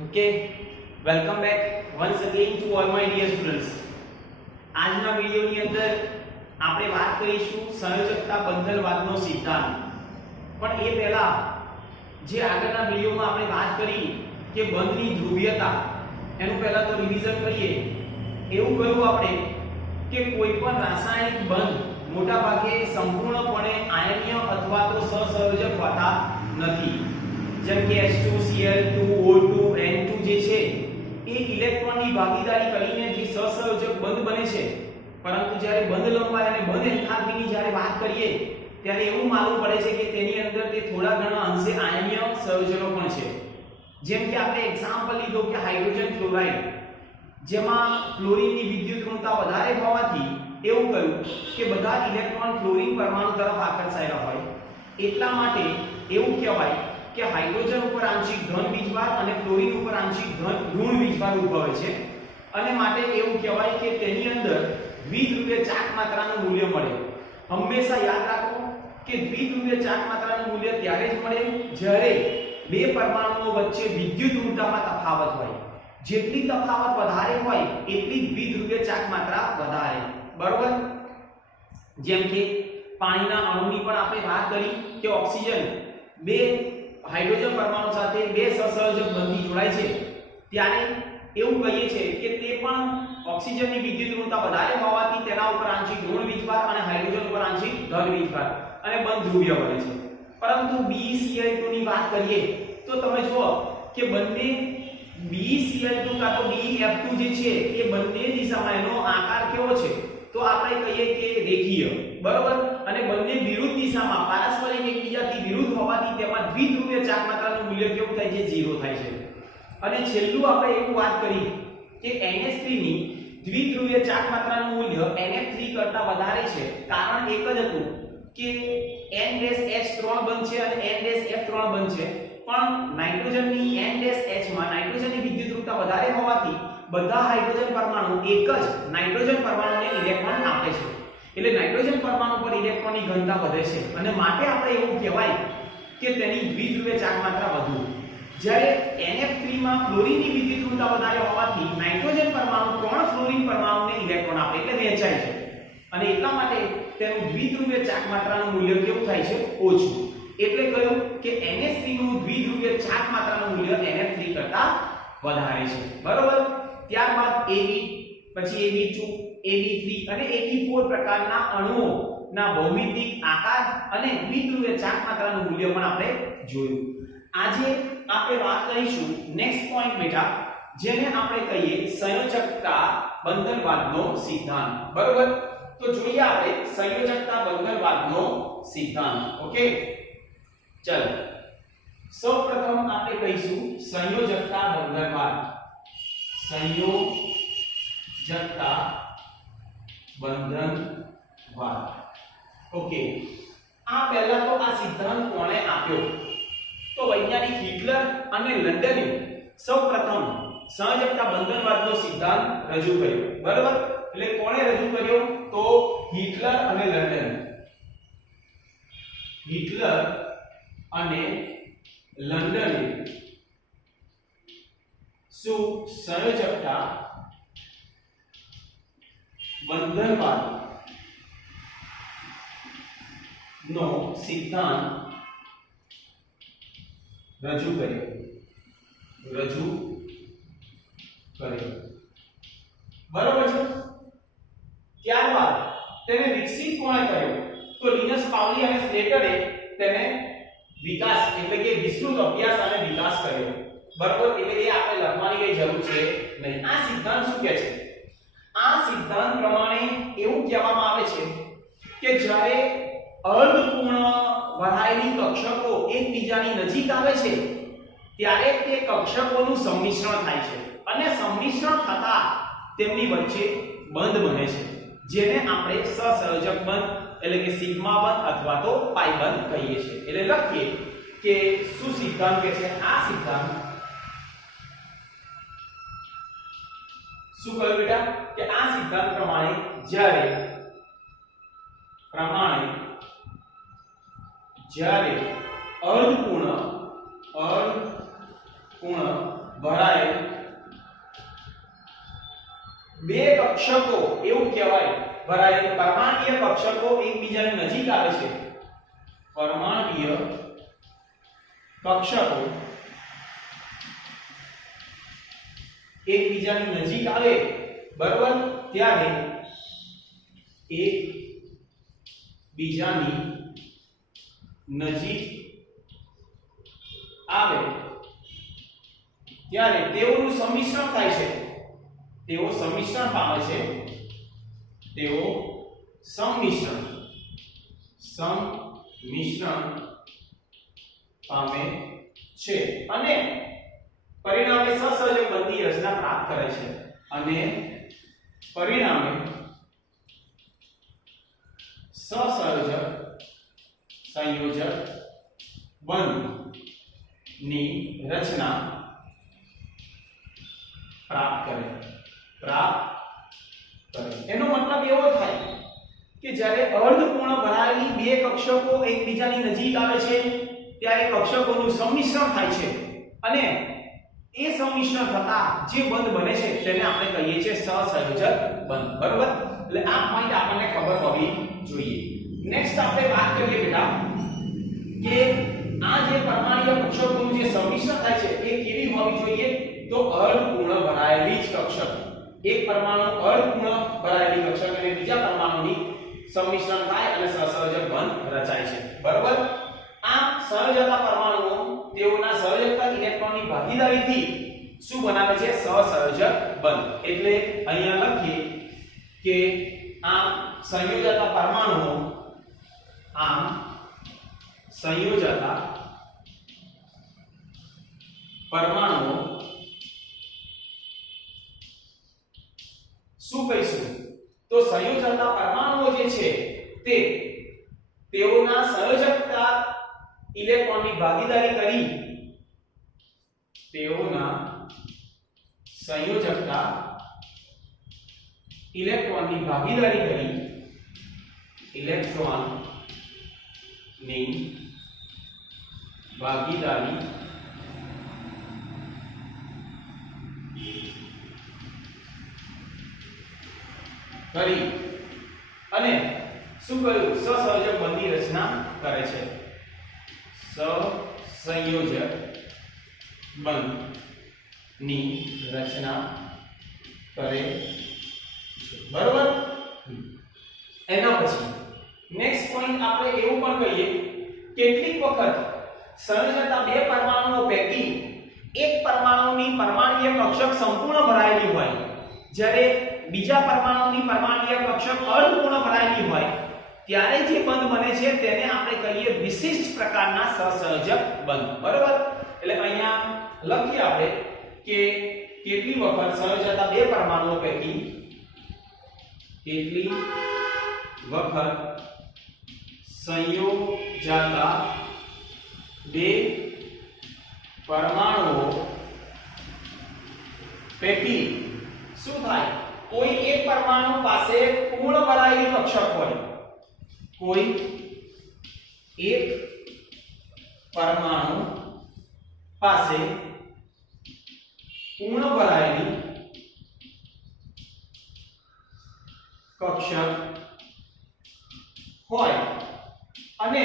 Okay, welcome back once again to all my dear students. આજના વિડિયોની અંદર આપણે વાત કરીશું સંયોજકતા બંધનવાદનો સિદ્ધાંત. પણ એ પહેલા જે આગળના વિડિયોમાં આપણે વાત કરી કે બંધની ધ્રુવીયતા એનું પહેલા તો રિવિઝન કરીએ. એવું કહ્યું આપણે કે કોઈ પણ રાસાયણિક બંધ મોટા ભાગે સંપૂર્ણપણે આયનીય અથવા તો સહસંયોજક હોતા નથી. જેમ કે H2Cl2 O2 N2 જે છે એ ઇલેક્ટ્રોનની ભાગીદારી કરીને જે સહસંયોજક બંધ બને છે, પરંતુ જ્યારે બંધ લંબાઈ અને બંધ એન્થાલ્પીની જ્યારે વાત કરીએ ત્યારે એવું માલુમ પડે છે કે તેની અંદર તે થોડા ઘણા અંશે આયનીય સંયોજનો પણ છે. જેમ કે આપણે એક્ઝામ્પલ લીધો કે હાઇડ્રોજન ફ્લોરાઇડ, જેમાં ફ્લોરિનની વિદ્યુત ઋણતા વધારે હોવાથી એવું કહ્યું કે બધા ઇલેક્ટ્રોન ફ્લોરિન પરમાણુ તરફ આકર્ષાયેલા હોય. એટલા માટે એવું કહેવાય કે હાઇડ્રોજન ઉપર આંશિક ધન વીજભાર અને ફ્લોરિન ઉપર આંશિક ઋણ વીજભાર ઉદ્ભવે છે, અને માટે એવું કહેવાય કે તેની અંદર દ્વિધ્રુવીય ચાક માત્રાનું મૂલ્ય મળે. હંમેશા યાદ રાખો કે દ્વિધ્રુવીય ચાક માત્રાનું મૂલ્ય ત્યારે જ મળે જ્યારે બે પરમાણુઓ વચ્ચે વિદ્યુત ઋણતામાં તફાવત હોય. જેટલી તફાવત વધારે હોય એટલી દ્વિધ્રુવીય ચાક માત્રા વધારે. બરોબર? જેમ કે પાણીના અણુની પણ આપણે વાત કરી કે ઓક્સિજન બે હાઇડ્રોજન પરમાણુ સાથે બે સહસંયોજક બંધથી જોડાય છે, ત્યારે એવું કહીએ છે કે તે પણ ઓક્સિજનની વિદ્યુત ઋણતા વધારે હોવાથી તેના ઉપર આંશિક ઋણ વીજભાર અને હાઇડ્રોજન ઉપર આંશિક ધન વીજભાર અને બંધ ધ્રુવીય બને છે. પરંતુ BeCl2 ની વાત કરીએ તો તમે જુઓ કે બંને BeCl2 કાં તો BeF2 જે છે એ બંને દિશામાં એનો આકાર કેવો છે? તો આપણે કહીએ કે રેખીય. બરોબર? અને બંને વિરુદ્ધ દિશામાં પારસ્પરિક એકબીજાથી વિરુદ્ધ હોવાથી તેમાં દ્વિધ્રુવીય ચાક માત્રાનું મૂલ્ય કેવું થાય છે? 0 થાય છે. અને છેલ્લું આપણે એવું વાત કરી કે NH3 ની દ્વિધ્રુવીય ચાક માત્રાનું મૂલ્ય NF3 કરતા વધારે છે. કારણ એક જ હતું કે N-H3 બંધ છે અને N-F3 બંધ છે, પણ નાઇટ્રોજનની N-H માં નાઇટ્રોજનની વિદ્યુત ઋણતા વધારે હોવાથી બધા હાઇડ્રોજન પરમાણુ એક જ નાઇટ્રોજન પરમાણુને ઇલેક્ટ્રોન આપે છે. એટલે નાઇટ્રોજન પરમાણુ પર ઇલેક્ટ્રોનની ઘનતા વધે છે, અને માટે આપણે એવું કહેવાય કે તેની દ્વિધ્રુવીય ચાક માત્રા વધુ. જ્યારે NF3 માં ફ્લોરિનની વિદ્યુત ઋણતા વધારે હોવાથી નાઇટ્રોજન પરમાણુ 3 ફ્લોરિન પરમાણુને ઇલેક્ટ્રોન આપે એટલે વહેંચાય છે, અને એટલા માટે તેનું દ્વિધ્રુવીય ચાક માત્રાનું મૂલ્ય કેવું થાય છે? ઓછું. એટલે કહ્યું કે NH3 નું દ્વિધ્રુવીય ચાક માત્રાનું મૂલ્ય NF3 કરતા વધારે છે. બરોબર? ત્યારબાદ Ab, પછી Ab2, Ab3 અને Ab4 પ્રકારના અણુઓના ભૌમિતિક આકાર અને દ્વિધ્રુવીય ચાક માત્રાનું મૂલ્ય પણ આપણે જોયું. આજે આપણે વાત કરીશું નેક્સ્ટ પોઈન્ટ બેટા, જેને આપણે કહીએ સંયોજકતા બંધનવાદનો સિદ્ધાંત. બરોબર? તો જોઈએ આપણે સંયોજકતા બંધનવાદનો સિદ્ધાંત. ઓકે, ચલો સૌપ્રથમ આપણે કહીશું સંયોજકતા બંધનવાદ. સંયોજકતા બંધનવાદ. ઓકે, આ પહેલા તો આ સિદ્ધાંત કોણે આપ્યો? તો વૈજ્ઞાનિક હિટલર અને લંડને સૌપ્રથમ સંયોજકતા બંધનવાદનો સિદ્ધાંત રજૂ કર્યો. બરાબર? એટલે કોણે રજૂ કર્યો? તો હિટલર અને લંડન. હિટલર અને લંડને શું સંયોજકતા બંધનવાદ નો સિદ્ધાંત રજૂ કર્યો. બરોબર છે? ત્યારબાદ તેને વિકસિત કોણે કર્યો? તો લિનસ પાઉલી અને સ્લેટરે તેને વિકાસ એટલે કે વિસ્તૃત અભ્યાસ અને વિકાસ કર્યો. બરોબર? એટલે એ આપણે લખવાની કઈ જરૂર છે નહીં. આ સિદ્ધાંત શું કહે છે? આ સિદ્ધાંત પ્રમાણે એવું કહેવામાં આવે છે કે જ્યારે અર્ધપૂર્ણ વરાયેલી કક્ષકો એકબીજાની નજીક આવે છે ત્યારે તે કક્ષકોનું સંમિશ્રણ થાય છે, અને સંમિશ્રણ થતા તેમની વચ્ચે બંધ બને છે, જેને આપણે સહસંયોજક બંધ એટલે કે સિગ્મા બંધ અથવા તો પાઈ બંધ કહીએ છીએ. એટલે લખીએ કે શું સિદ્ધાંત કહે છે? આ સિદ્ધાંત શું કહ્યું બેટા? કે આ સિદ્ધાંત પ્રમાણે જ્યારે અર્ધપૂર્ણ ભરાયેલ બે કક્ષકો એવું કહેવાય ભરાયેલ પરમાણ્વીય કક્ષકો એકબીજાની નજીક આવે છે પરમાણ્વીય કક્ષકો એકબીજાની નજીક આવે બરાબર ત્યારે એક બીજાની નજીક આવે ત્યારે તેઓનું સંમિશ્રણ થાય છે તેઓ સંમિશ્રણ પામે છે તેઓ સંમિશ્રણ પામે છે અને પરિણામે સહસંયોજક બંધની રચના પ્રાપ્ત કરે છે અને પરિણામે સંયોજક બંધની રચના પ્રાપ્ત કરે એનો મતલબ એવો થાય કે જ્યારે અર્ધપૂર્ણ ભરાયેલી બે કક્ષકો એકબીજાની નજીક આવે છે ત્યારે કક્ષકોનું સંમિશ્રણ થાય છે અને એ સંમિશ્રણ થતા જે બંધ બને છે તેને આપણે કહીએ છીએ સહસંયોજક બંધ બરાબર એટલે આ પોઈન્ટ આપણને ખબર હોવી જોઈએ નેક્સ્ટ આપણે વાત કરીએ બેટા કે આ જે પરમાણ્વીય કક્ષકોનું જે સંમિશ્રણ થાય છે એ કેવી હોવી જોઈએ તો અર્ધપૂર્ણ ભરાયેલી જ કક્ષક એક પરમાણુ અર્ધપૂર્ણ ભરાયેલી કક્ષક અને બીજા પરમાણુની સંમિશ્રણ થાય અને સહસંયોજક બંધ રચાય છે બરાબર આ સંયોજકતા પરમાણુઓ તેઓના સંયોજકતા ઇલેક્ટ્રોનની ભાગીદારીથી શું બનાવે છે સહસંયોજક બંધ એટલે અહીંયા લખીએ કે આ સંયોજકતા પરમાણુઓ શું કહીશું તો સંયોજકતા પરમાણુઓ જે છે તે તેઓના સંયોજકતા ઇલેક્ટ્રોનની ભાગીદારી કરી તેઓના સંયોજકતા ઇલેક્ટ્રોનની ભાગીદારી કરી ઇલેક્ટ્રોનની ભાગીદારી કરી અને શું કર્યું સહસંયોજક બંધની રચના કરે છે સહસંયોજક બંધની રચના કરે છે બરોબર એના પછી નેક્સ્ટ પોઈન્ટ આપણે એવું પણ કહીએ કેટલીક વખત સંયોજકતા બે પરમાણુઓ પૈકી એક પરમાણુની પરમાણ્વીય કક્ષક સંપૂર્ણ ભરાયેલી હોય જ્યારે બીજા પરમાણુની પરમાણ્વીય કક્ષક અર્ધપૂર્ણ ભરાયેલી હોય ત્યારે જે બંધ બને છે તેને આપણે કહીએ વિશિષ્ટ પ્રકારના સહસંયોજક બંધ બરોબર એટલે અહીંયા લખીએ આપણે કે કેટલી વખત સંયોજકતા બે પરમાણુઓ પૈકી કેટલી વખત સંયોજકતા બે પરમાણુઓ પૈકી શું થાય કોઈ એક પરમાણુ પાસે પૂર્ણ ભરાયેલી કક્ષક હોય કોઈ એક પરમાણુ પાસે પૂર્ણ ભરાયેલી કક્ષક હોય અને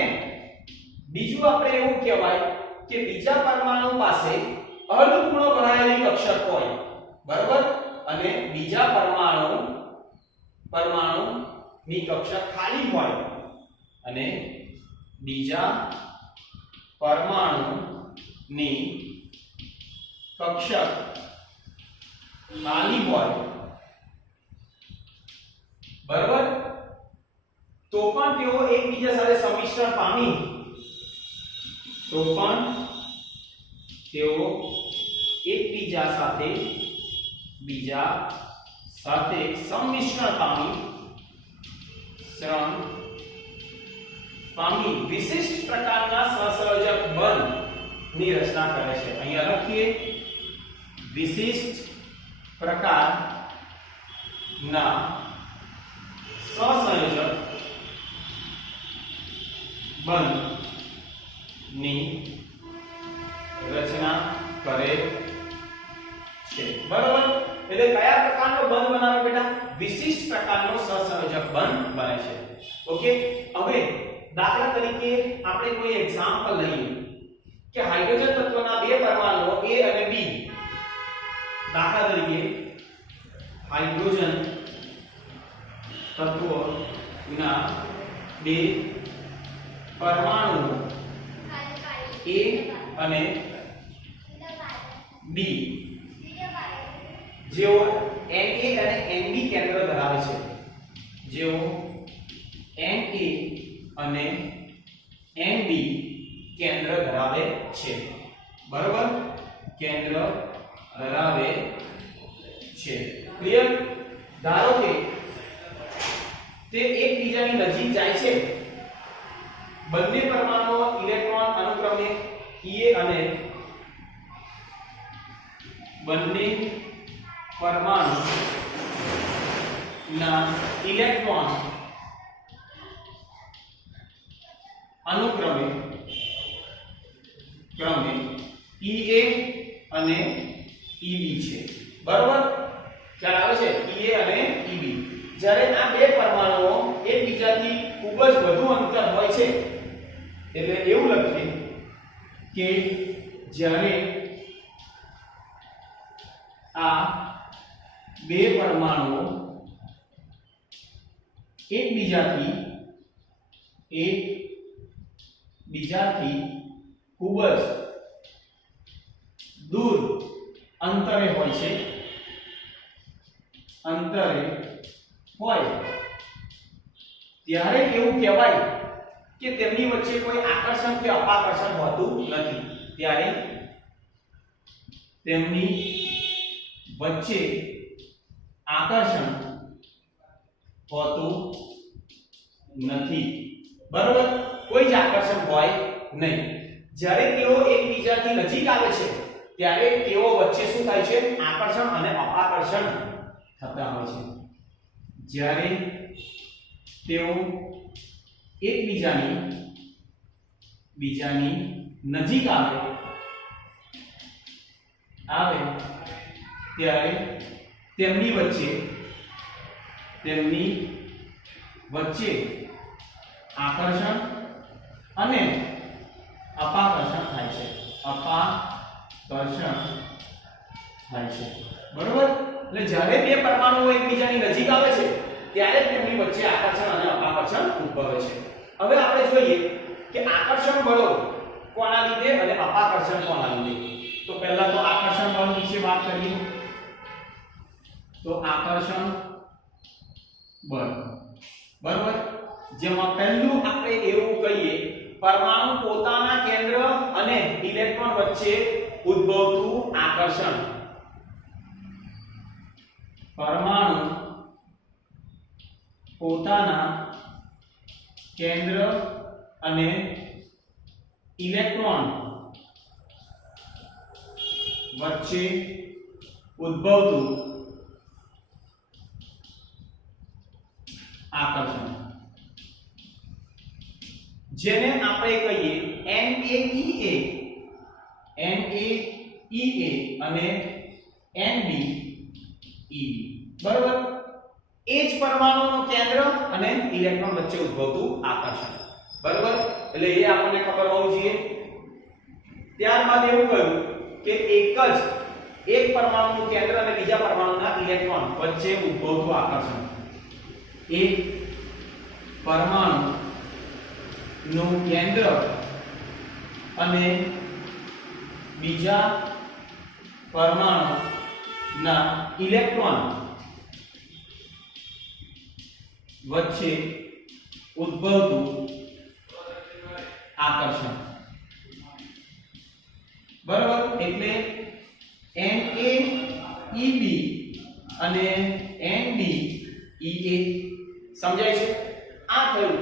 બીજું આપણે એવું કહેવાય કે બીજા પરમાણુ પાસે અર્ધપૂર્ણ ભરાયેલી કક્ષક હોય બરાબર અને બીજા પરમાણુની કક્ષક ખાલી હોય અને બીજા પરમાણુની કક્ષક ખાલી હોય બરાબર તો પણ તેઓ એકબીજા સાથે સંમિશ્રણ પામી બીજા સાથે સંમિશ્રણ પામી વિશિષ્ટ પ્રકારના સહસંયોજક બંધની રચના કરે છે અહીંયા લખીએ વિશિષ્ટ પ્રકારના સહસંયોજક બંધની રચના કરે છે બરોબર એટલે કયા પ્રકારનો બંધ બનાવે બેટા વિશિષ્ટ પ્રકારનો સહસંયોજક બંધ બને છે ઓકે હવે દાખલા તરીકે આપણે કોઈ એક્ઝામ્પલ લઈએ કે હાઇડ્રોજન તત્વના બે પરમાણુઓ A અને B દાખલા તરીકે હાઇડ્રોજન તત્વના બે પરમાણુ A અને B જેઓ Na અને Nb કેન્દ્ર ધરાવે છે જેઓ Na અને Nb કેન્દ્ર ધરાવે છે બરાબર કેન્દ્ર ધરાવે છે ક્લિયર ધારો કે તે એકબીજાની નજીક જાય છે બંને પરમાણુઓ ઇલેક્ટ્રોન અનુક્રમે Ea અને બંને પરમાણુ ના ઇલેક્ટ્રોન અનુક્રમે Ea અને Eb છે બરાબર ખ્યાલ આવે છે Ea અને Eb જ્યારે આ બે પરમાણુઓ એકબીજાથી ખૂબ જ વધુ અંતર હોય છે એટલે એવું લખીએ કે જ્યારે આ બે પરમાણુઓ એકબીજાથી ખૂબ જ દૂર અંતરે હોય છે ત્યારે એવું કહેવાય કે તેમની વચ્ચે કોઈ આકર્ષણ કે અપાકર્ષણ હોતું નથી ત્યારે તેમની વચ્ચે આકર્ષણ હોતું નથી બરાબર કોઈ જ આકર્ષણ હોય નહીં જ્યારે તેઓ એકબીજાથી નજીક આવે છે ત્યારે તેઓ વચ્ચે શું થાય છે આકર્ષણ અને અપાકર્ષણ થતા હોય છે જ્યારે તેઓ એકબીજાની નજીક આવે ત્યારે તેમની વચ્ચે આકર્ષણ અને અપાકર્ષણ થાય છે બરોબર એટલે જ્યારે બે પરમાણુઓ એકબીજાની નજીક આવે છે ત્યારે તેમની વચ્ચે આકર્ષણ અને અપાકર્ષણ ઉદ્ભવે છે હવે આપણે જોઈએ કે આકર્ષણ બળો કોના લીધે અને અપાકર્ષણ કોના લીધે તો પહેલા તો આકર્ષણ બળ વિશે વાત કરીએ તો આકર્ષણ બળ બરાબર જેમાં પહેલું આપણે એવું કહીએ પરમાણુ પોતાના કેન્દ્ર અને ઇલેક્ટ્રોન વચ્ચે ઉદ્ભવતું આકર્ષણ પરમાણુ પોતાના કેન્દ્ર અને ઇલેક્ટ્રોન વચ્ચે ઉદ્ભવતું આકર્ષણ જેને આપણે કહીએ NaEA અને NbEb બરાબર એ જ પરમાણુનું કેન્દ્ર અને ઇલેક્ટ્રોન વચ્ચે ઉદ્ભવતું આકર્ષણ બરાબર એટલે એ આપણને ખબર હોવી જોઈએ ત્યારબાદ એવું કહ્યું કે એક પરમાણુનું કેન્દ્ર અને બીજા પરમાણુના ઇલેક્ટ્રોન વચ્ચે ઉદ્ભવતું આકર્ષણ એક પરમાણુનું કેન્દ્ર અને બીજા પરમાણુના ઇલેક્ટ્રોન વચ્ચે ઉદ્ભવતું આકર્ષણ બરાબર એટલે NaEb અને NbEa સમજાય છે આ થયું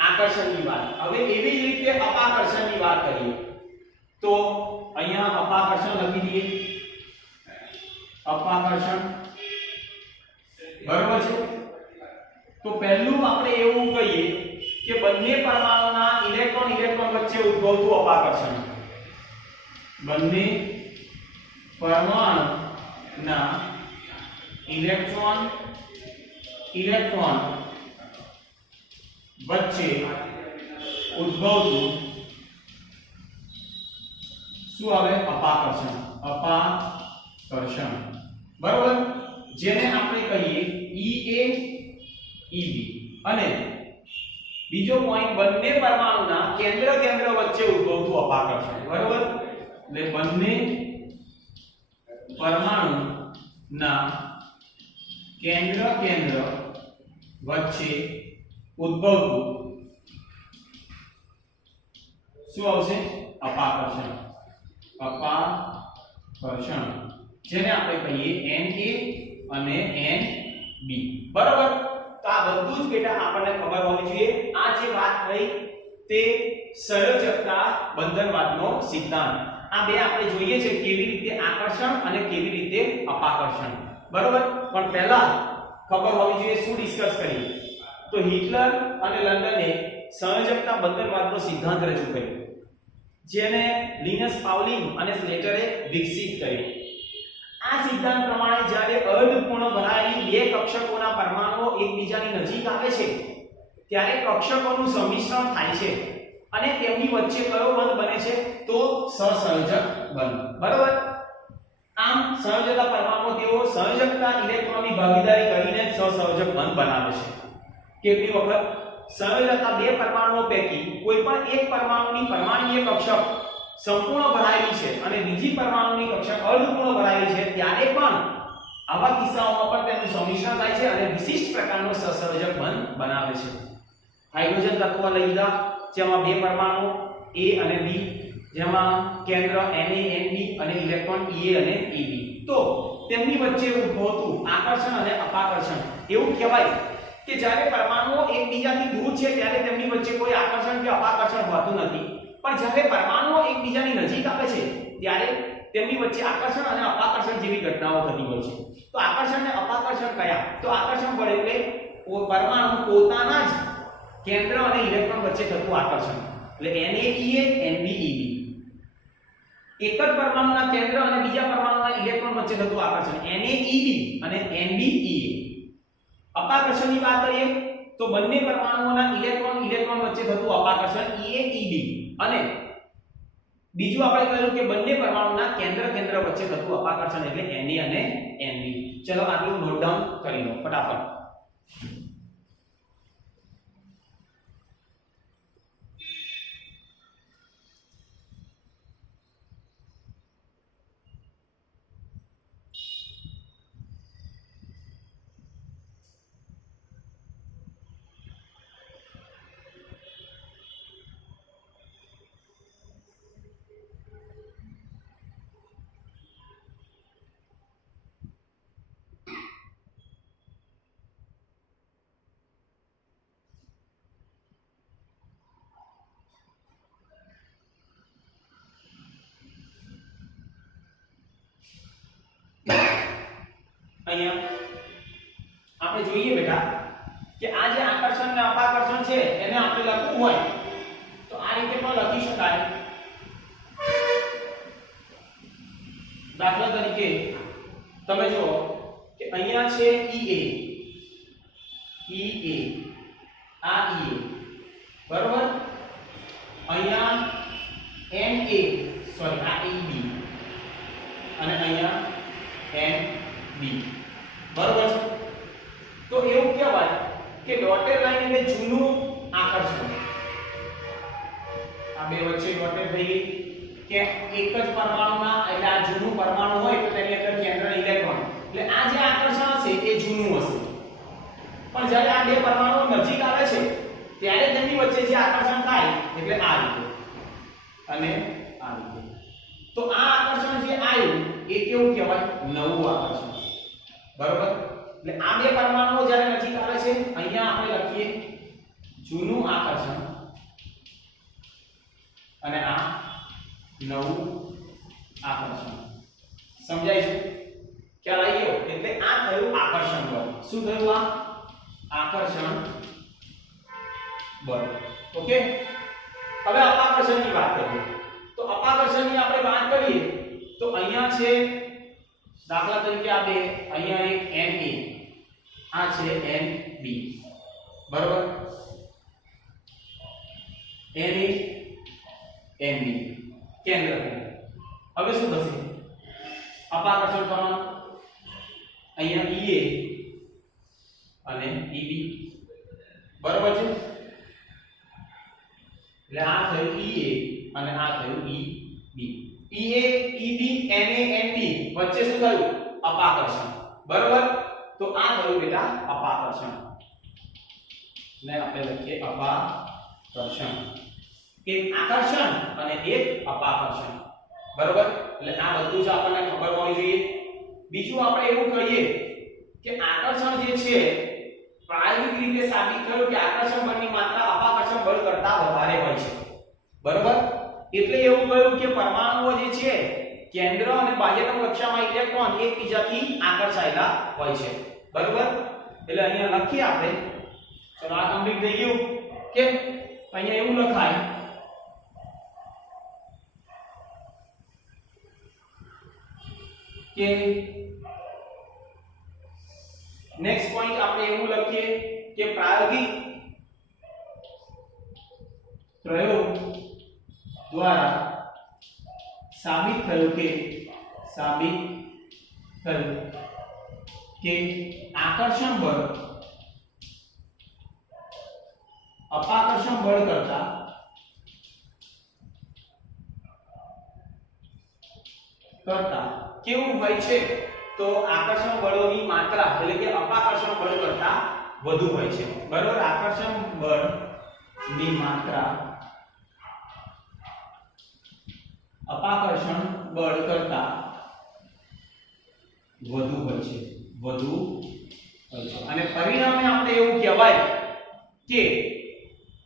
આકર્ષણની વાત હવે એવી જ રીતે અપાકર્ષણની વાત કરીએ તો અહીંયા અપાકર્ષણ લખી દઈએ અપાકર્ષણ બરાબર છે તો પહેલું આપણે એવું કહીએ કે બંને પરમાણુના ઇલેક્ટ્રોન વચ્ચે ઉદ્ભવતું અપાકર્ષણ બંને પરમાણુ ના ઇલેક્ટ્રોન વચ્ચે ઉદ્ભવતું શું આવે અપાકર્ષણ બરોબર જેને આપણે કહીએ EA EB અને બીજો પોઈન્ટ બંને પરમાણુના કેન્દ્ર વચ્ચે ઉદ્ભવતું અપાકર્ષણ બરોબર એટલે બંને પરમાણુના કેન્દ્ર વચ્ચે ઉદ્ભવતું શું આવશે અપાકર્ષણ જેને આપણે કહીએ Na અને Nb બરોબર તો આ બધું જ બેટા આપણને ખબર હોવી જોઈએ આ જે વાત થઈ તે સંયોજકતા બંધનવાદનો સિદ્ધાંત આ બે આપણે જોઈએ છે કેવી રીતે આકર્ષણ અને કેવી રીતે અપાકર્ષણ બરોબર પણ પહેલા ખબર હોવી જોઈએ શું ડિસ્કસ કરીએ તો હિટલર અને લંડને સંયોજકતા બંધનવાદનો સિદ્ધાંત રજૂ કર્યો જેને લિનસ પાઉલિંગ અને સ્લેટરે વિકસિત કર્યો આ સિદ્ધાંત પ્રમાણે જ્યારે અર્ધપૂર્ણ ભરાયેલી બે કક્ષકોના પરમાણુઓ એકબીજાની નજીક આવે છે ત્યારે કક્ષકોનું સંમિશ્રણ થાય છે અને તેમની વચ્ચે કયો બંધ બને છે તો સહસંયોજક બંધ બરાબર આમ સંયોજકતા પરમાણુઓ તેઓ સંયોજકતા ઇલેક્ટ્રોનની ભાગીદારી કરીને સહસંયોજક બંધ બનાવે છે કેટલી વખત સંયોજકતા બે પરમાણુઓ પૈકી કોઈ પણ એક પરમાણુની પરમાણુય કક્ષક સંપૂર્ણ ભરાયેલી છે અને બીજી પરમાણુની કક્ષક અર્ધપૂર્ણ ભરાયેલી છે ત્યારે પણ આવા કિસ્સાઓમાં પણ તેનું સંમિશ્રણ થાય છે અને વિશિષ્ટ પ્રકારનો સહસંયોજક બંધ બનાવે છે હાઇડ્રોજન તત્વ લઈ લીધા જેમાં બે પરમાણુ A અને B જેમાં કેન્દ્ર Na Nb અને ઇલેક્ટ્રોન Ea અને Eb તો તેમની વચ્ચે ઉદ્ભવતું આકર્ષણ અને અપાકર્ષણ એવું કહેવાય કે જ્યારે પરમાણુઓ એકબીજાથી દૂર છે ત્યારે તેમની વચ્ચે કોઈ આકર્ષણ કે અપાકર્ષણ હોતું નથી પણ જ્યારે પરમાણુઓ એકબીજાની નજીક આવે છે ત્યારે તેમની વચ્ચે આકર્ષણ અને અપાકર્ષણ જેવી ઘટનાઓ થતી હોય છે તો આકર્ષણ અને અપાકર્ષણ કયા તો આકર્ષણ બળ એટલે પરમાણુ પોતાના જ કેન્દ્ર અને ઇલેક્ટ્રોન વચ્ચે થતું આકર્ષણ એટલે NaEA NbEb એક જ પરમાણુના કેન્દ્ર અને બીજા પરમાણુના ઇલેક્ટ્રોન વચ્ચે થતું આકર્ષણ NaEb અને NbEa અપાકર્ષણની વાત કરીએ તો બંને પરમાણુઓના ઇલેક્ટ્રોન વચ્ચે થતું અપાકર્ષણ EaEb અને બીજું આપણે કહ્યું કે બંને પરમાણુના કેન્દ્ર વચ્ચે થતું અપાકર્ષણ એટલે Na અને Nb ચલો આટલું નોટ ડાઉન કરી લો ફટાફટ અહીંયા આપણે જોઈએ બેટા કે આ જે આકર્ષણ અને અપાકર્ષણ છે એને આપણે લખવું હોય તો આ રીતે પણ લખી શકાય દાખલા તરીકે તમે જો કે અહીંયા છે EA આ EA બરોબર અહીંયા NA સોરી આ EB અને અહીંયા NB બરોબર છે તો એવું કહેવાય કે ડોટેડ લાઈન એટલે જૂનું આકર્ષણ આ બે વચ્ચે ડોટેડ થઈ ગઈ કે એક જ પરમાણુમાં એટલે આ જૂનું પરમાણુ હોય તો તેની અંદર કેન્દ્ર ઇલેક્ટ્રોન એટલે આ જે આકર્ષણ હશે એ જૂનું હશે પણ જ્યારે આ બે પરમાણુઓ નજીક આવે છે ત્યારે તેમની વચ્ચે જે આકર્ષણ થાય એટલે આ રીતે અને આ રીતે તો આ આકર્ષણ જે આવ્યું એ કેવું કહેવાય નવું આકર્ષણ બરોબર એટલે આ બે પરમાણુઓ જ્યારે નજીક આવે છે અહીંયા આપણે લખીએ જૂનું આકર્ષણ અને આ નવું આકર્ષણ સમજાય છે ખ્યાલ આવી ગયો એટલે આ થયું આકર્ષણ બળ શું થયું આ આકર્ષણ બળ ઓકે હવે અપાકર્ષણની વાત કરીએ તો અપાકર્ષણની આપણે વાત કરીએ તો અહીંયા છે દાખલા તરીકે આ બે અહીંયા એક Na આ છે NB બરોબર Na NB કેન્દ્ર હવે શું થશે અપાકર્ષણ કોણ અહીંયા EA અને EB બરોબર છે એટલે આ થયું EA અને આ થયું EB EA EB NA NB વચ્ચે શું થયું અપાકર્ષણ બરોબર તો આ થયું બેટા અપાકર્ષણ ને આપણે લખીએ અપાકર્ષણ એક આકર્ષણ અને એક અપાકર્ષણ બરોબર એટલે આ બધું જ આપણને ખબર હોવી જોઈએ બીજું આપણે એવું કહીએ કે આકર્ષણ જે છે પ્રાયોગિક રીતે સાબિત થયું કે આકર્ષણ બળની માત્રા અપાકર્ષણ બળ કરતા વધારે હોય છે બરોબર એટલે એવું કહ્યું કે પરમાણુઓ જે છે કેન્દ્ર અને બાહ્યતમ કક્ષામાં ઇલેક્ટ્રોન એકબીજાથી આકર્ષાયેલા હોય છે બરોબર એટલે અહીંયા લખીએ આપણે ચલો આ કમ્પ્લીટ થઈ ગયું કે અહીંયા એવું લખાય કે નેક્સ્ટ પોઈન્ટ આપણે એવું લખીએ કે પ્રાયોગિક પ્રયોગ દ્વારા સાબિત થયું કે આકર્ષણ બળ અપાકર્ષણ બળ કરતા કેવું હોય છે તો આકર્ષણ બળોની માત્રા એટલે કે અપાકર્ષણ બળ કરતા વધુ હોય છે બરોબર આકર્ષણ બળની માત્રા અપાકર્ષણ બળ કરતા વધુ હોય છે અને પરિણામે આપણે એવું કહેવાય કે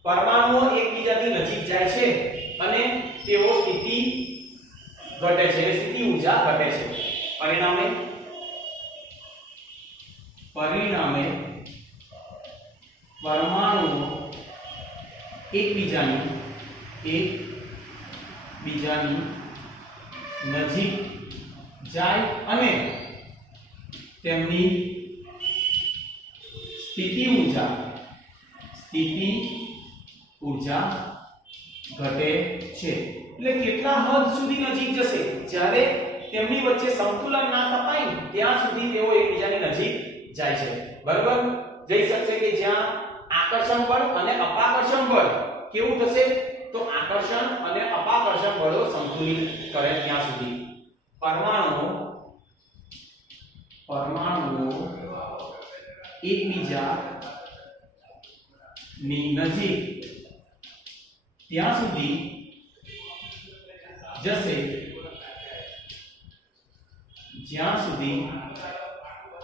પરમાણુઓ એકબીજાથી નજીક જાય છે અને તેઓ સ્થિતિ ઘટે છે સ્થિતિ ઊર્જા ઘટે છે પરિણામે પરમાણુઓ એકબીજાની નજીક જાય અને તેમની સ્થિતિ ઊર્જા ઘટે છે એટલે કેટલા હદ સુધી નજીક જશે જ્યારે તેમની વચ્ચે સંતુલન ના થાય ત્યાં સુધી તેઓ એકબીજાની નજીક જાય છે બરાબર જઈ શકશે કે જ્યાં આકર્ષણ બળ અને અપાકર્ષણ બળ કેવું થશે તો આકર્ષણ અને અપાકર્ષણ બળો સંતુલિત કરે ત્યાં સુધી પરમાણુઓ એકબીજાની નજીક ત્યાં સુધી જશે જ્યાં સુધી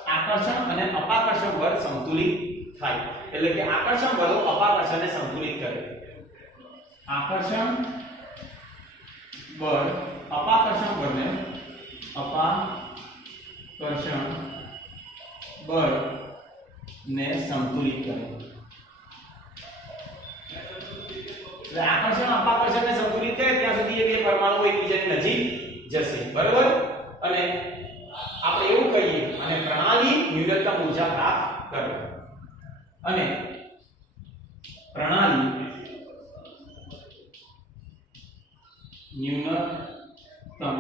આકર્ષણ અને અપાકર્ષણ બળ સંતુલિત થાય એટલે કે આકર્ષણ બળો અપાકર્ષણને સંતુલિત કરે આકર્ષણ બળ અપાકર્ષણ બળને સંતુલિત કરે એટલે આકર્ષણ અપાકર્ષણને સંતુલિત કરે ત્યાં સુધી એ બે પરમાણુઓ એકબીજાની નજીક જશે બરાબર અને આપણે એવું કહીએ અને પ્રણાલી ન્યૂનતમ ઊર્જા પ્રાપ્ત કરે અને પ્રણાલી ન્યૂનતમ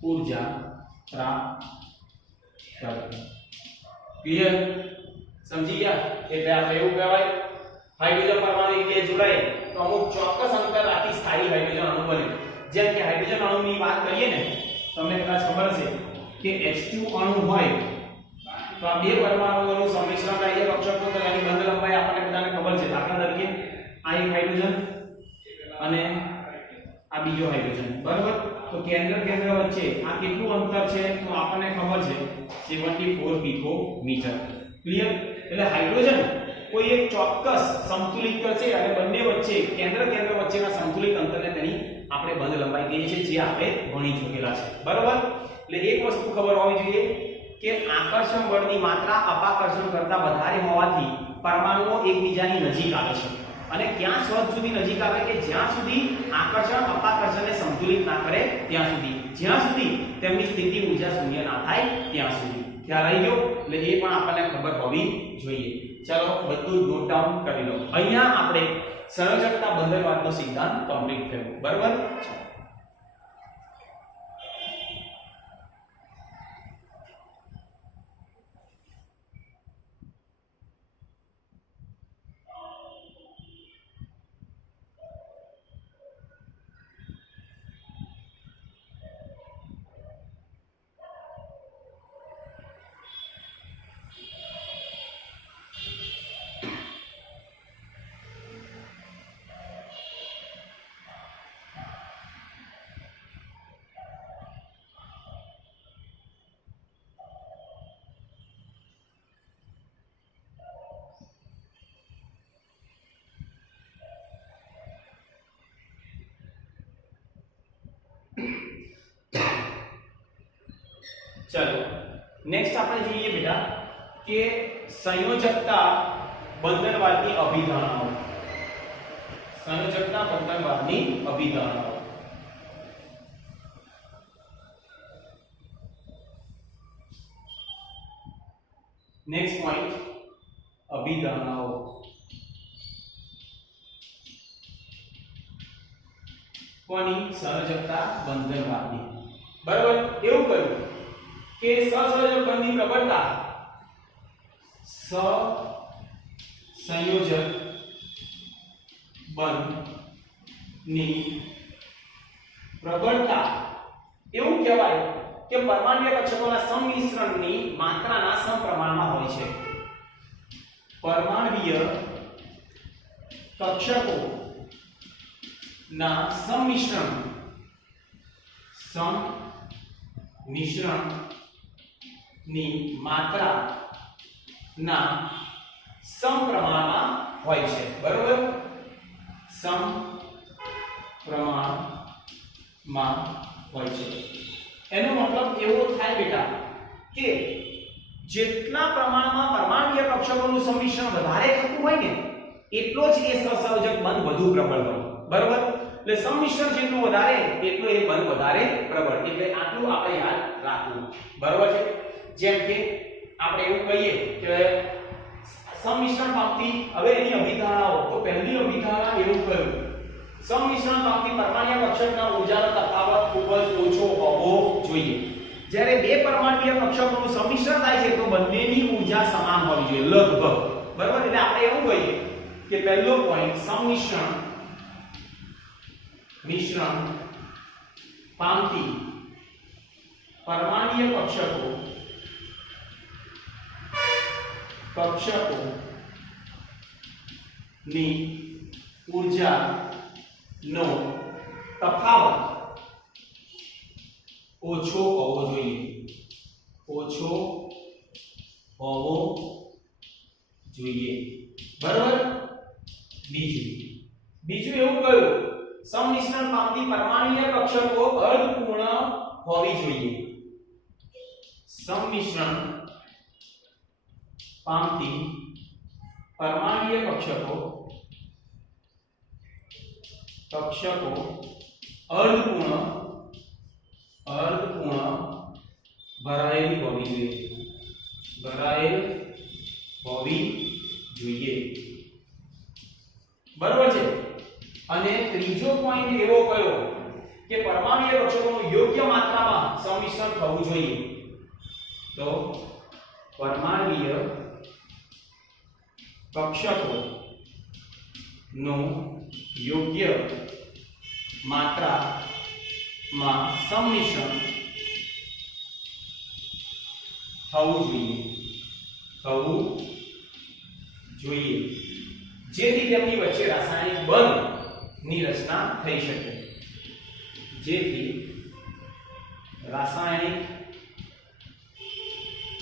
ઊર્જા પ્રાપ્ત કરે ક્લિયર સમજી ગયા એટલે આપણે એવું કહેવાય હાઇડ્રોજન પરમાણુ એકબીજાને જોડાય તો અમુક ચોક્કસ અંતર રાખી સ્થાયી હાઇડ્રોજન અણુ બને જેમ કે હાઇડ્રોજન અણુની વાત કરીએ ને તમને કદાચ ખબર છે કે H2 અણુ હોય તો આ બે પરમાણુઓનું સંમિશ્રણ થાય છે કક્ષકો તો એની બંધ લંબાઈ આપણને બધાને ખબર છે દાખલા તરીકે આ એક હાઇડ્રોજન અને આ બીજો હાઇડ્રોજન બરાબર તો કેન્દ્ર વચ્ચે આ કેટલું અંતર છે તો આપણને ખબર છે 74 પિકોમીટર ક્લિયર એટલે હાઇડ્રોજન કોઈ એક ચોક્કસ સંતુલિત કરશે અને બંને વચ્ચે કેન્દ્ર વચ્ચેના સંતુલિત અંતરને તેની આપણે બંધ લંબાઈ કહીએ છીએ જે આપણે ભણી ચૂકેલા છે બરાબર એટલે એક વસ્તુ ખબર હોવી જોઈએ કે આકર્ષણ બળની માત્રા અપાકર્ષણ કરતા વધારે હોવાથી પરમાણુઓ એકબીજાની નજીક આવે છે અને ક્યાં સ્વત સુધી નજીક આવે કે જ્યાં સુધી આકર્ષણ અપાકર્ષણને સંતુલિત ના કરે ત્યાં સુધી જ્યાં સુધી તેમની સ્થિતિ ઊર્જા શૂન્ય ના થાય ત્યાં સુધી. ખ્યાલ આવી ગયો? એટલે એ પણ આપણને ખબર હોવી જોઈએ. ચાલો બધું નોટ ડાઉન કરી લો. અહીંયા આપણે સંયોજકતા બંધનવાદનો સિદ્ધાંત કમ્પ્લીટ થયો. બરાબર? चलो नेक्स्ट આપણે જોઈએ બેટા કે સંયોજકતા બંધનવાદની અભિધારણાઓ. સંયોજકતા બંધનવાદની અભિધારણાઓ. Next point અભિધારણાઓ. કોની? સંયોજકતા બંધનવાદની. બરાબર? એવું કહ્યું કે સહસંયોજક બંધની પ્રબળતા સહસંયોજક બંધની પ્રબળતા એવું કહેવાય કે પરમાણ્વીય કક્ષકોના સંમિશ્રણની માત્રાના સમપ્રમાણમાં હોય છે. પરમાણ્વીય કક્ષકો ના સંમિશ્રણ ની માત્રા ના સમપ્રમાણમાં હોય છે. બરોબર? સમપ્રમાણમાં હોય છે. એનો મતલબ એવો થાય બેટા કે જેટલા પ્રમાણમાં પરમાણ્વીય કક્ષકોનું સંમિશ્રણ વધારે થતું હોય ને એટલો જ એ સહસંયોજક બંધ વધુ પ્રબળ હોય. બરોબર? એટલે સંમિશ્રણ જેટલું વધારે એટલો એ બંધ વધારે પ્રબળ. એટલે આટલું આપણે યાદ રાખવું. બરોબર છે? જેમ કે આપણે એવું કહીએ કે સંમિશ્રણ પામતી, હવે એની અભિધારણાઓ. તો પહેલી અભિધારણા એવું કહ્યું સંમિશ્રણ પામતી પરમાણ્વીય કક્ષકના ઊર્જાનો તફાવત ખૂબ જ ઓછો હોવો જોઈએ. જ્યારે બે પરમાણ્વીય કક્ષકોનું સંમિશ્રણ થાય છે તો બંનેની ઊર્જા સમાન હોવી જોઈએ લગભગ. બરોબર? એટલે આપણે એવું કહીએ કે પહેલો પોઈન્ટ મિશ્રણ પામતી પરમાણ્વીય કક્ષકો ની ઊર્જા નો તફાવત ઓછો હોવો જોઈએ. ઓછો હોવો જોઈએ. બરાબર? બીજું એવું કહ્યું સંમિશ્રણ પામતી પરમાણ્વીય કક્ષકો અર્ધપૂર્ણ હોવી જોઈએ. સંમિશ્રણ પામતી પરમાણ્વીય કક્ષકો અર્ધપૂર્ણ ભરાયેલી હોવી જોઈએ. બરાબર છે? અને ત્રીજો પોઈન્ટ એવો કયો કે પરમાણ્વીય કક્ષકોનું યોગ્ય માત્રામાં સંમિશ્રણ થવું જોઈએ. તો પરમાણ્વીય કક્ષકોનું યોગ્ય માત્રામાં સંમિશ્રણ થવું જોઈએ જેથી તેમની વચ્ચે રાસાયણિક બંધની રચના થઈ શકે. જેથી રાસાયણિક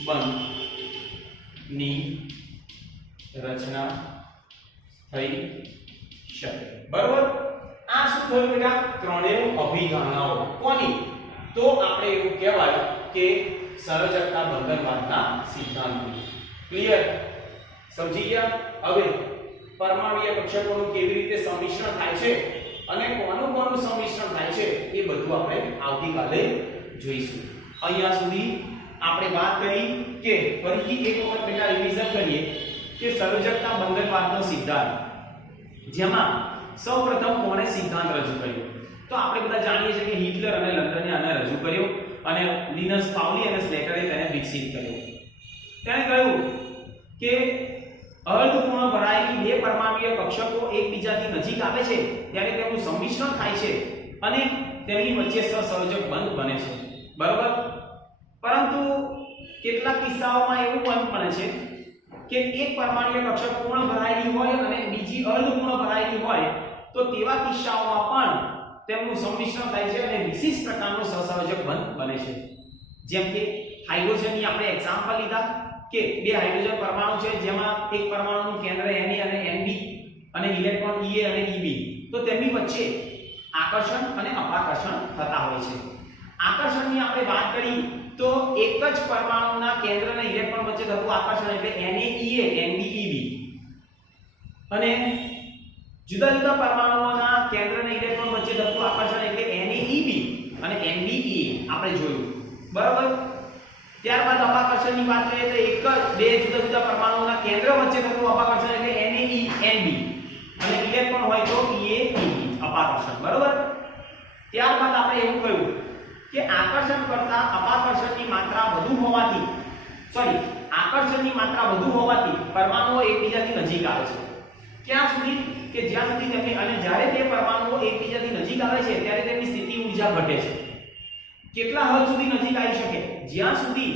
બંધની રચના થઈ શકે. બરોબર? આ શું થયું બેટા? ત્રણેય અભિધારણાઓ. કોની? તો આપણે એવું કહેવાય કે સંયોજકતા બંધનવાદના સિદ્ધાંતો. ક્લિયર? સમજી ગયા? હવે પરમાણ્વીય કક્ષકોનું કેવી રીતે સંમિશ્રણ થાય છે અને કોનું કોનું સંમિશ્રણ થાય છે એ બધું આપણે આવતીકાલે જોઈશું. અહીંયા સુધી આપણે વાત કરી કે ફરીથી એક વખત પહેલા રિવિઝન કરીએ કે સંયોજકતા બંધનવાદનો સિદ્ધાંત, જેમાં સૌપ્રથમ કોણે સિદ્ધાંત રજૂ કર્યો? તો આપણે બધા જાણીએ છીએ કે હિટલર અને લંડને આને રજૂ કર્યો અને લિનસ પાઉલી અને સ્લેટરે તેને વિકસિત કર્યો. તેણે કહ્યું કે અર્ધપૂર્ણ ભરાયેલી બે પરમાણુય કક્ષકો એકબીજાથી નજીક આવે છે ત્યારે તેમનું સંમિશ્રણ થાય છે અને તેમની વચ્ચે સહસંયોજક બંધ બને છે. બરાબર? પરંતુ કેટલાક કિસ્સાઓમાં એવું બંધ બને છે કે એક પરમાણુય કક્ષક પૂર્ણ ભરાયેલી હોય અને બીજી અર્ધપૂર્ણ ભરાયેલી હોય, તો તેવા કિસ્સાઓમાં પણ તેમનું સંમિશ્રણ થાય છે અને વિશિષ્ટ પ્રકારનો સહસંયોજક બંધ બને છે. જેમ કે હાઇડ્રોજનની આપણે એક્ઝામ્પલ લીધા કે બે હાઇડ્રોજન પરમાણુ છે જેમાં એક પરમાણુનું કેન્દ્ર Na અને Nb અને ઇલેક્ટ્રોન Ea અને Eb, તો તેમની વચ્ચે આકર્ષણ અને અપાકર્ષણ થતા હોય છે. આકર્ષણની આપણે વાત કરી તો એક જ પરમાણુના કેન્દ્ર અને ઇલેક્ટ્રોન વચ્ચે થતું આકર્ષણ એટલે Na Ea Nb Eb, અને જુદા જુદા પરમાણુઓના કેન્દ્ર અને ઇલેક્ટ્રોન વચ્ચે થતું આકર્ષણ એટલે NaEb અને NbEa આપણે જોયું. બરાબર? ત્યારબાદ અપાકર્ષણની વાત કરીએ તો એક જ બે જુદા જુદા પરમાણુઓના કેન્દ્ર વચ્ચે થતું અપાકર્ષણ એટલે NaE Nb અને ઇલેક્ટ્રોન હોય તો Ea Eb અપાકર્ષણ. બરાબર? ત્યારબાદ આપણે એવું કહ્યું કે આકર્ષણ કરતા અપાકર્ષણની માત્રા વધુ હોવાથી પરમાણુઓ એકબીજાથી નજીક આવે છે. ક્યાં સુધી? કે જ્યાં સુધી તેમની અને જ્યારે તે પરમાણુઓ એકબીજાથી નજીક આવે છે ત્યારે તેમની સ્થિતિ ઊર્જા ઘટે છે. કેટલા હદ સુધી નજીક આવી શકે? જ્યાં સુધી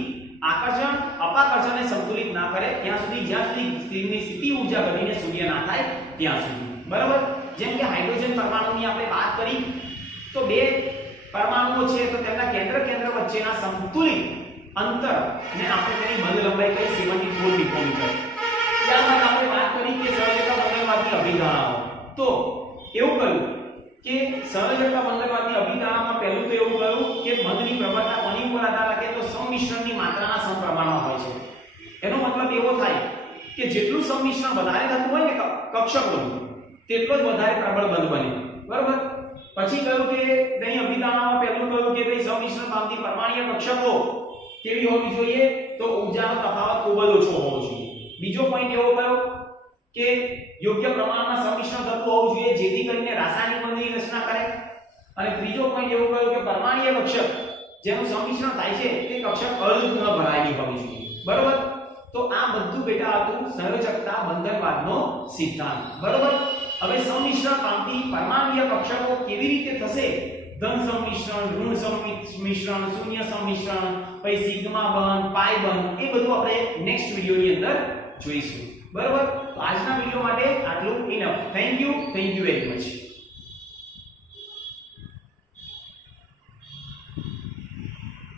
આકર્ષણ અપાકર્ષણને સંતુલિત ના કરે ત્યાં સુધી, જ્યાં સુધી તેમની સ્થિતિ ઊર્જા ઘટીને શૂન્ય ના થાય ત્યાં સુધી. બરાબર? જેમ કે હાઇડ્રોજન પરમાણુની આપણે વાત કરી તો બે પરમાણુઓ છે તો તેમના કેન્દ્ર વચ્ચેના સંતુલિત અંતર ને આપણે તેની બંધ લંબાઈ કઈ 74 પિકોમીટર. ત્યારબાદ આપણે વાત કરી કે સંયોજકતા બંધનવાદની અભિધારણાઓ. તો એવું કહ્યું કે સંયોજકતા બંધનવાદની અભિધારણામાં પહેલું તો એવું કહ્યું કે બંધની પ્રબળતા કોની ઉપર આધાર રાખે? તો સંમિશ્રણની માત્રાના સમપ્રમાણમાં હોય છે. એનો મતલબ એવો થાય કે જેટલું સંમિશ્રણ વધારે થતું હોય ને કક્ષકોનું, તેટલો જ વધારે પ્રબળ બંધ બને. બરાબર? પછી કહ્યું કે તેની અભિધારણામાં પહેલું કહ્યું કે ભાઈ સંમિશ્રણ પામતી પરમાણુય કક્ષકો કેવી હોવી જોઈએ? તો ઊર્જાનો તફાવત ખૂબ જ ઓછો હોવો જોઈએ. બીજો પોઈન્ટ એવો કયો કે યોગ્ય પ્રમાણમાં સંમિશ્રણ થતું હોવું જોઈએ જેથી કરીને રાસાયણિક બંધની રચના કરે. અને ત્રીજો પોઈન્ટ એવો કયો કે પરમાણુય કક્ષક જેનું સંમિશ્રણ થાય છે તે કક્ષક અર્ધપૂર્ણ ભરાયેલી હોવી જોઈએ. બરોબર? તો આ બધું બેટા હતું સંયોજકતા બંધનવાદનો સિદ્ધાંત. બરોબર? હવે સંમિશ્રણ પામતી પરમાણુય કક્ષકો કેવી રીતે થશે? ધન સંમિશ્રણ, ઋણ સંમિશ્રણ, શૂન્ય સંમિશ્રણ, પછી સિગ્મા બંધ, પાઈ બંધ, એ બધું આપણે નેક્સ્ટ વિડિયોની અંદર જોઈશું. બરોબર? તો આજના વિડિયો માટે આટલું enough. Thank you very much.